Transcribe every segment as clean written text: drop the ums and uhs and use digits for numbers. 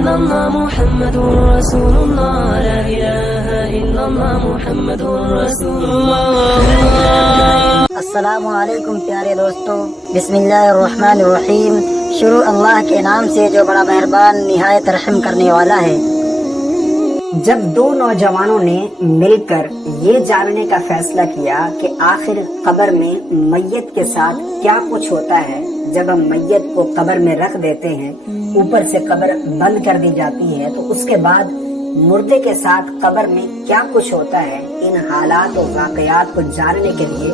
إلا الله محمد رسول الله لا إله إلا الله محمد رسول الله. السلام علیکم پیارے دوستو، بسم اللہ الرحمن الرحیم. شروع اللہ کے نام سے جو بڑا مہربان نہایت رحم کرنے والا ہے. جب دو نوجوانوں نے مل کر یہ جاننے کا فیصلہ کیا کہ آخر قبر میں میت کے ساتھ کیا کچھ ہوتا ہے، جب ہم میت کو قبر میں رکھ دیتے ہیں، اوپر سے قبر بند کر دی جاتی ہے، تو اس کے بعد مردے کے ساتھ قبر میں کیا کچھ ہوتا ہے، ان حالات و واقعات کو جاننے کے لیے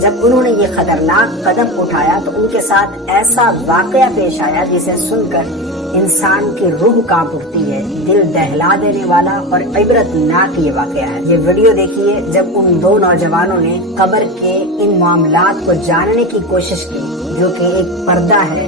جب انہوں نے یہ خطرناک قدم اٹھایا تو ان کے ساتھ ایسا واقعہ پیش آیا جسے سن کر انسان کی روح کانپ اٹھتی ہے. دل دہلا دینے والا اور عبرت ناک یہ واقعہ ہے. یہ ویڈیو دیکھیے جب ان دو نوجوانوں نے قبر کے ان معاملات کو جاننے کی کوشش کی، جو کہ ایک پردہ ہے،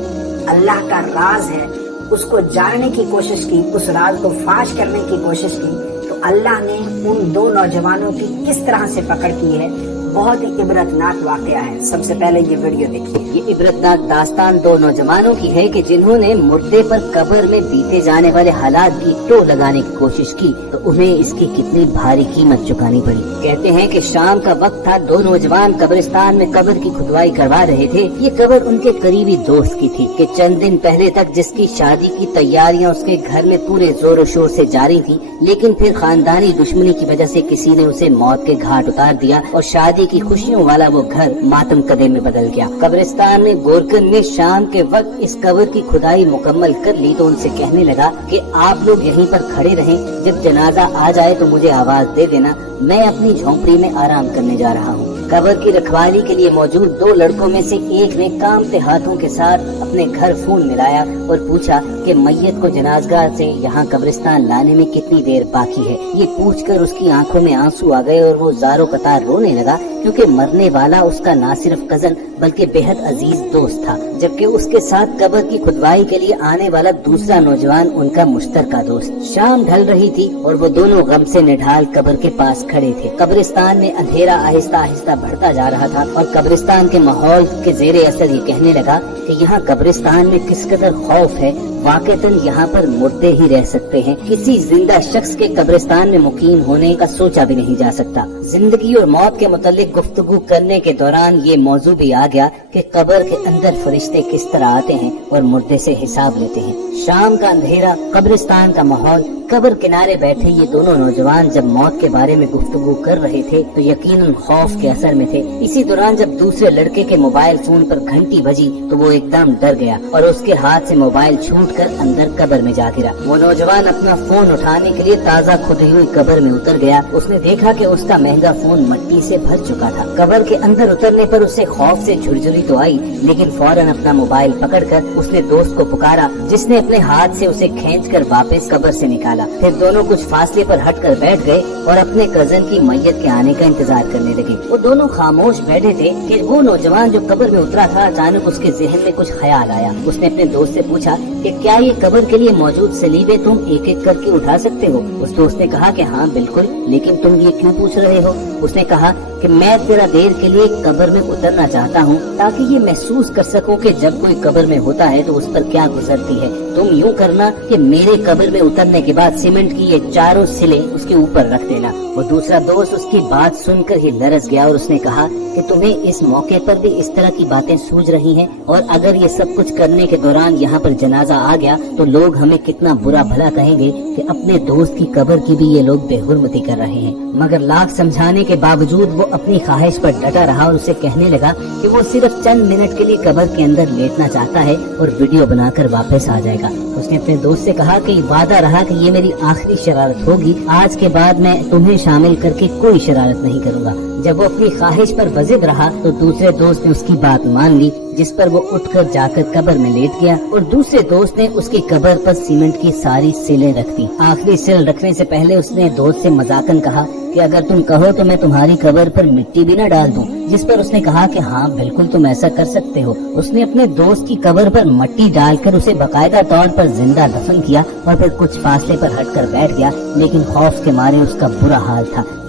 اللہ کا راز ہے، اس کو جاننے کی کوشش کی، اس راز کو فاش کرنے کی کوشش کی، تو اللہ نے ان دو نوجوانوں کی کس طرح سے پکڑ کی ہے. بہت ہی عبرتناک واقعہ ہے. سب سے پہلے یہ ویڈیو دیکھیے. یہ عبرتناک داستان دو نوجوانوں کی ہے کہ جنہوں نے مردے پر قبر میں بیتے جانے والے حالات کی ٹو لگانے کی کوشش کی تو انہیں اس کی کتنی بھاری قیمت چکانی پڑی. کہتے ہیں کہ شام کا وقت تھا، دو نوجوان قبرستان میں قبر کی کھدوائی کروا رہے تھے. یہ قبر ان کے قریبی دوست کی تھی کہ چند دن پہلے تک جس کی شادی کی تیاریاں اس کے گھر میں پورے زور و شور سے جاری تھی، لیکن پھر خاندانی دشمنی کی وجہ سے کسی نے اسے موت کے گھاٹ اتار دیا اور شادی کی خوشیوں والا وہ گھر ماتم قدے میں بدل گیا. قبرستان نے گورکن نے شام کے وقت اس قبر کی کھدائی مکمل کر لی تو ان سے کہنے لگا کہ آپ لوگ یہیں پر کھڑے رہیں، جب جنازہ آ جائے تو مجھے آواز دے دینا، میں اپنی جھونپڑی میں آرام کرنے جا رہا ہوں. قبر کی رکھوالی کے لیے موجود دو لڑکوں میں سے ایک نے کامتے ہاتھوں کے ساتھ اپنے گھر فون ملایا اور پوچھا کہ میت کو جنازگاہ سے یہاں قبرستان لانے میں کتنی دیر باقی ہے. یہ پوچھ کر اس کی آنکھوں میں آنسو آ گئے اور وہ زاروں قطار رونے لگا، کیونکہ مرنے والا اس کا نہ صرف کزن بلکہ بےحد عزیز دوست تھا، جبکہ اس کے ساتھ قبر کی کھدوائی کے لیے آنے والا دوسرا نوجوان ان کا مشترکہ دوست. شام ڈھل رہی تھی اور وہ دونوں غم سے نڈھال قبر کے پاس کھڑے تھے. قبرستان میں اندھیرا آہستہ آہستہ بڑھتا جا رہا تھا اور قبرستان کے ماحول کے زیر اثر یہ کہنے لگا کہ یہاں قبرستان میں کس قدر خوف ہے. واقعتاً یہاں پر مردے ہی رہ سکتے ہیں، کسی زندہ شخص کے قبرستان میں مقیم ہونے کا سوچا بھی نہیں جا سکتا. زندگی اور موت کے متعلق گفتگو کرنے کے دوران یہ موضوع بھی آ گیا کہ قبر کے اندر فرشتے کس طرح آتے ہیں اور مردے سے حساب لیتے ہیں. شام کا اندھیرا، قبرستان کا ماحول، قبر کنارے بیٹھے یہ دونوں نوجوان جب موت کے بارے میں گفتگو کر رہے تھے تو یقیناً خوف کے اثر میں تھے. اسی دوران جب دوسرے لڑکے کے موبائل فون پر گھنٹی بجی تو وہ ایک دم ڈر گیا اور اس کے ہاتھ سے موبائل چھوٹ کر اندر قبر میں جا گرا. وہ نوجوان اپنا فون اٹھانے کے لیے تازہ کھدی ہوئی قبر میں اتر گیا. اس نے دیکھا کہ اس کا مہنگا فون مٹی سے بھر چکا تھا. قبر کے اندر اترنے پر اسے خوف سے جھرجھری تو آئی، لیکن فوراً اپنا موبائل پکڑ کر اس نے دوست کو پکارا، جس نے اپنے ہاتھ سے اسے کھینچ کر واپس قبر سے نکالا. پھر دونوں کچھ فاصلے پر ہٹ کر بیٹھ گئے اور اپنے کزن کی میت کے آنے کا انتظار کرنے لگے. وہ دونوں خاموش بیٹھے تھے کہ وہ نوجوان جو قبر میں اترا تھا اچانک اس کے ذہن میں کچھ خیال آیا. اس نے اپنے دوست سے پوچھا کہ کیا یہ قبر کے لیے موجود سلیبیں تم ایک ایک کر کے اٹھا سکتے ہو؟ اس دوست نے کہا کہ ہاں بالکل، لیکن تم یہ کیوں پوچھ رہے ہو؟ اس نے کہا کہ میں تیرا دیر کے لیے قبر میں اترنا چاہتا ہوں تاکہ یہ محسوس کر سکوں کہ جب کوئی قبر میں ہوتا ہے تو اس پر کیا گزرتی ہے. تم یوں کرنا کہ میرے قبر میں اترنے کے بعد سیمنٹ کی یہ چاروں سلیں اس کے اوپر رکھ دینا. وہ دوسرا دوست اس کی بات سن کر ہی لرز گیا اور اس نے کہا کہ تمہیں اس موقع پر بھی اس طرح کی باتیں سوچ رہی ہیں، اور اگر یہ سب کچھ کرنے کے دوران یہاں پر جنازہ آ گیا تو لوگ ہمیں کتنا برا بھلا کہیں گے کہ اپنے دوست کی قبر کی بھی یہ لوگ بے حرمتی کر رہے ہیں. مگر لاکھ سمجھانے کے باوجود وہ اپنی خواہش پر ڈٹا رہا اور اسے کہنے لگا کہ وہ صرف چند منٹ کے لیے قبر کے اندر لیٹنا چاہتا ہے اور ویڈیو بنا کر واپس آ جائے گا. اس نے اپنے دوست سے کہا کہ وعدہ رہا کہ یہ میری آخری شرارت ہوگی، آج کے بعد میں تمہیں شامل کر کے کوئی شرارت نہیں کروں گا. جب وہ اپنی خواہش پر بضد رہا تو دوسرے دوست نے اس کی بات مان لی، جس پر وہ اٹھ کر جا کر قبر میں لیٹ گیا اور دوسرے دوست نے اس کی قبر پر سیمنٹ کی ساری سیلیں رکھ دی. آخری سیل رکھنے سے پہلے اس نے دوست سے مذاقن کہا کہ اگر تم کہو تو میں تمہاری قبر پر مٹی بھی نہ ڈال دوں، جس پر اس نے کہا کہ ہاں بالکل تم ایسا کر سکتے ہو. اس نے اپنے دوست کی قبر پر مٹی ڈال کر اسے باقاعدہ طور پر زندہ دفن کیا اور پھر کچھ فاصلے پر ہٹ کر بیٹھ گیا، لیکن خوف کے مارے اس کا برا حال تھا.